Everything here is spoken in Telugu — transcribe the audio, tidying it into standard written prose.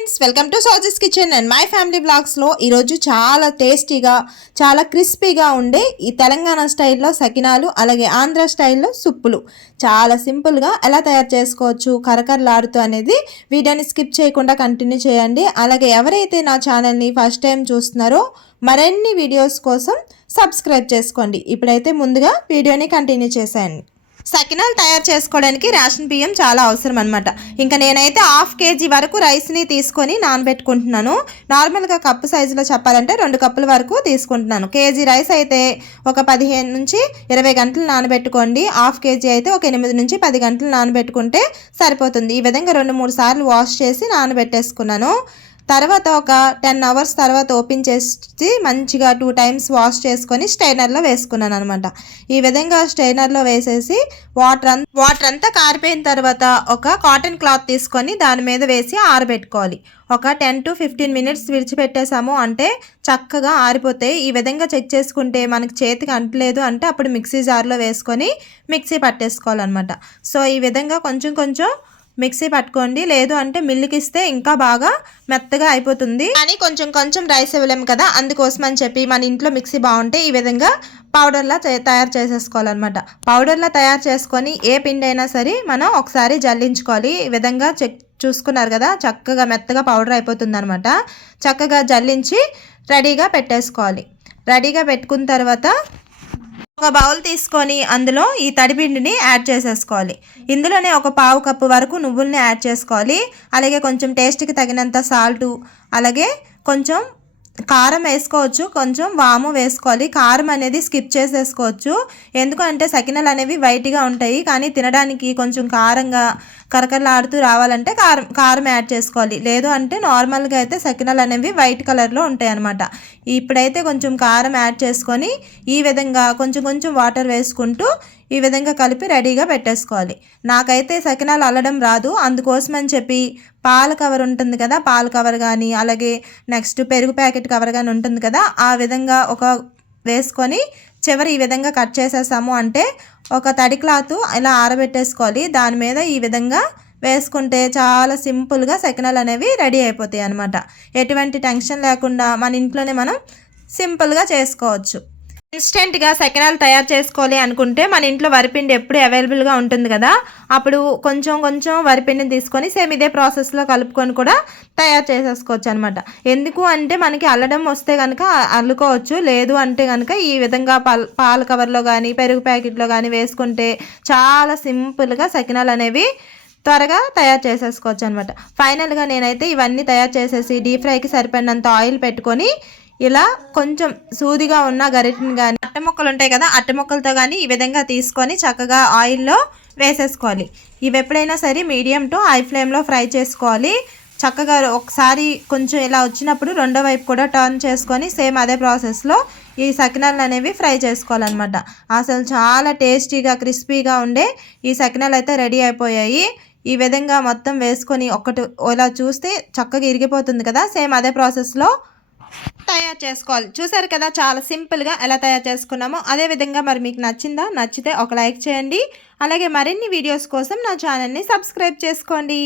Friends, welcome to Soji's kitchen and my family బ్లాగ్స్లో ఈరోజు చాలా టేస్టీగా చాలా క్రిస్పీగా ఉండే ఈ తెలంగాణ స్టైల్లో సకినాలు అలాగే ఆంధ్ర స్టైల్లో సుప్పులు చాలా సింపుల్గా ఎలా తయారు చేసుకోవచ్చు కరకరలాడుతూ అనేది వీడియోని స్కిప్ చేయకుండా కంటిన్యూ చేయండి. అలాగే ఎవరైతే నా ఛానల్ని ఫస్ట్ టైం చూస్తున్నారో మరిన్ని వీడియోస్ కోసం సబ్స్క్రైబ్ చేసుకోండి. ఇప్పుడైతే ముందుగా వీడియోని కంటిన్యూ చేసేయండి. సకినాలు తయారు చేసుకోవడానికి రేషన్ బియ్యం చాలా అవసరం అనమాట. ఇంకా నేనైతే 1/2 kg వరకు రైస్ని తీసుకొని నానబెట్టుకుంటున్నాను. నార్మల్గా కప్పు సైజులో చెప్పాలంటే 2 కప్పుల వరకు తీసుకుంటున్నాను. కేజీ రైస్ అయితే ఒక 15 నుంచి 20 గంటలు నానబెట్టుకోండి. 1/2 kg అయితే ఒక 8 నుంచి 10 గంటలు నానబెట్టుకుంటే సరిపోతుంది. ఈ విధంగా 2-3 సార్లు వాష్ చేసి నానబెట్టేసుకున్నాను. తర్వాత ఒక 10 అవర్స్ తర్వాత ఓపెన్ చేసి మంచిగా 2 టైమ్స్ వాష్ చేసుకొని స్ట్రైనర్లో వేసుకున్నాను అనమాట. ఈ విధంగా స్ట్రైనర్లో వేసేసి వాటర్ అంతా కారిపోయిన తర్వాత ఒక కాటన్ క్లాత్ తీసుకొని దాని మీద వేసి ఆరబెట్టుకోవాలి. ఒక 10 to 15 మినిట్స్ విడిచిపెట్టేసాము అంటే చక్కగా ఆరిపోతాయి. ఈ విధంగా చెక్ చేసుకుంటే మనకి చేతికి అంటలేదు అంటే అప్పుడు మిక్సీ జార్లో వేసుకొని మిక్సీ పట్టేసుకోవాలన్నమాట. సో ఈ విధంగా కొంచెం కొంచెం మిక్సీ పట్టుకోండి. లేదు అంటే మిల్లుకి ఇస్తే ఇంకా బాగా మెత్తగా అయిపోతుంది. కానీ కొంచెం కొంచెం రైస్ ఇవ్వలేము కదా, అందుకోసం అని చెప్పి మన ఇంట్లో మిక్సీ బాగుంటే ఈ విధంగా పౌడర్లా తయారు చేసేసుకోవాలన్నమాట. పౌడర్లా తయారు చేసుకొని ఏ పిండి అయినా సరే మనం ఒకసారి జల్లించుకోవాలి. ఈ విధంగా చూసుకున్నారు కదా, చక్కగా మెత్తగా పౌడర్ అయిపోతుంది అనమాట. చక్కగా జల్లించి రెడీగా పెట్టేసుకోవాలి. రెడీగా పెట్టుకున్న తర్వాత ఒక బౌల్ తీసుకొని అందులో ఈ తడిపిండిని యాడ్ చేసేసుకోవాలి. ఇందులోనే ఒక 1/2 కప్పు వరకు నువ్వుల్ని యాడ్ చేసుకోవాలి. అలాగే కొంచెం టేస్ట్కి తగినంత సాల్టు, అలాగే కొంచెం కారం వేసుకోవచ్చు, కొంచెం వాము వేసుకోవాలి. కారం అనేది స్కిప్ చేసేసుకోవచ్చు, ఎందుకంటే సకినాలు అనేవి వైట్గా ఉంటాయి కానీ తినడానికి కొంచెం కారంగా కరకరలాడుతూ రావాలంటే కారం యాడ్ చేసుకోవాలి. లేదు అంటే నార్మల్గా అయితే సకినాలు అనేవి వైట్ కలర్లో ఉంటాయి అన్నమాట. ఇప్పుడైతే కొంచెం కారం యాడ్ చేసుకొని ఈ విధంగా కొంచెం కొంచెం వాటర్ వేసుకుంటూ ఈ విధంగా కలిపి రెడీగా పెట్టేసుకోవాలి. నాకైతే సకినాలు అల్లడం రాదు, అందుకోసం అని చెప్పి పాల కవర్ ఉంటుంది కదా, పాల కవర్ కానీ అలాగే నెక్స్ట్ పెరుగు ప్యాకెట్ కవర్ కానీ ఉంటుంది కదా, ఆ విధంగా ఒక వేసుకొని చివరి ఈ విధంగా కట్ చేసేసాము అంటే ఒక తడి క్లాత్ ఇలా ఆరబెట్టేసుకోవాలి. దాని మీద ఈ విధంగా వేసుకుంటే చాలా సింపుల్గా సకినాలు అనేవి రెడీ అయిపోతాయి అన్నమాట. ఎటువంటి టెన్షన్ లేకుండా మన ఇంట్లోనే మనం సింపుల్గా చేసుకోవచ్చు. ఇన్స్టెంట్గా సకినాలు తయారు చేసుకోవాలి అనుకుంటే మన ఇంట్లో వరిపిండి ఎప్పుడు అవైలబుల్గా ఉంటుంది కదా, అప్పుడు కొంచెం కొంచెం వరిపిండిని తీసుకొని సేమ్ ఇదే ప్రాసెస్లో కలుపుకొని కూడా తయారు చేసేసుకోవచ్చు అనమాట. ఎందుకు అంటే మనకి అల్లడం వస్తే కనుక అల్లుకోవచ్చు, లేదు అంటే కనుక ఈ విధంగా పాల కవర్లో కానీ పెరుగు ప్యాకెట్లో కానీ వేసుకుంటే చాలా సింపుల్గా సకినాలు అనేవి త్వరగా తయారు చేసేసుకోవచ్చు అనమాట. ఫైనల్గా నేనైతే ఇవన్నీ తయారు చేసేసి డీప్ ఫ్రైకి సరిపడినంత ఆయిల్ పెట్టుకొని ఇలా కొంచెం సూదిగా ఉన్న గరిటెని కానీ అట్ట ముక్కలు ఉంటాయి కదా, అట్ట ముక్కలతో కానీ ఈ విధంగా తీసుకొని చక్కగా ఆయిల్లో వేసేసుకోవాలి. ఇవి ఎప్పుడైనా సరే మీడియం టు హై ఫ్లేమ్లో ఫ్రై చేసుకోవాలి. చక్కగా ఒకసారి కొంచెం ఇలా వచ్చినప్పుడు రెండో వైపు కూడా టర్న్ చేసుకొని సేమ్ అదే ప్రాసెస్లో ఈ సకినాలు అనేవి ఫ్రై చేసుకోవాలన్నమాట. అసలు చాలా టేస్టీగా క్రిస్పీగా ఉండే ఈ సకినాలు అయితే రెడీ అయిపోయాయి. ఈ విధంగా మొత్తం వేసుకొని ఒకటి ఇలా చూస్తే చక్కగా ఇరిగిపోతుంది కదా, సేమ్ అదే ప్రాసెస్లో తయారు చేసుకోవాలి. చూసారు కదా చాలా సింపుల్గా ఎలా తయారు చేసుకున్నామో. అదేవిధంగా మరి మీకు నచ్చితే ఒక లైక్ చేయండి. అలాగే మరిన్ని వీడియోస్ కోసం నా ఛానల్ని సబ్స్క్రైబ్ చేసుకోండి.